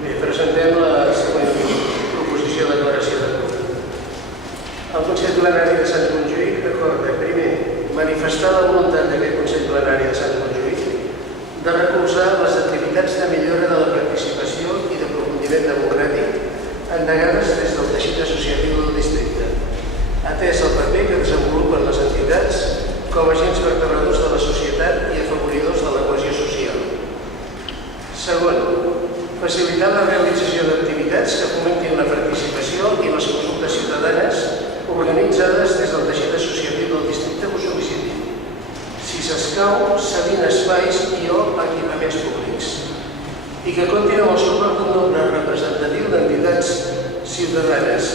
Bé, presentem la següent proposició de declaració de vot. El Consell Plenari de Sant Montjuïc acorda, primer, manifestar la voluntat d'aquest Consell Plenari de Sant Montjuïc de recolzar les activitats de millora de la participació i d'aprofundiment democràtic endegades des del teixit associatiu del districte, atès el paper que desenvolupen les entitats com a agents vertebradors de la societat i afavoridors de la cohesió social. Segon, facilitar la realització d'activitats que fomentin la participació i les consultes ciutadanes organitzades des del teixit associatiu del districte o sol·liciti, si s'escau, cedint espais i o equipaments públics, i que comptin amb el suport d'un nombre representatiu d'entitats ciutadanes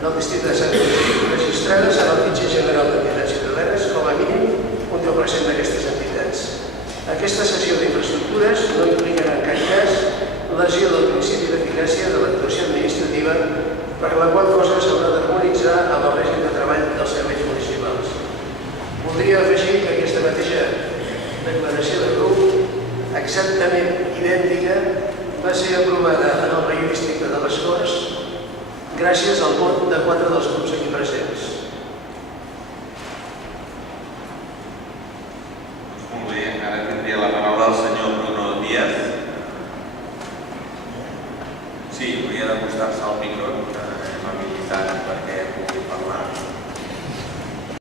del districte de Sant Montjuïc registrades en el Fitxer General d'Entitats Ciutadanes, com a mínim un 10% d'aquestes entitats. Aquesta cessió d'infraestructures no implicarà en cap cas lesió del principi d'eficàcia de l'actuació administrativa, per la qual cosa s'haurà d'harmonitzar amb el règim de treball dels serveis municipals. Voldria afegir que aquesta mateixa declaració de grup, exactament idèntica, va ser aprovada en el veí districte de les Corts gràcies al vot de 4 dels grups aquí presents. Molt bé, ara tindria la paraula el senyor Bruno Díaz. Sí, hauria d'acostar-se al micro.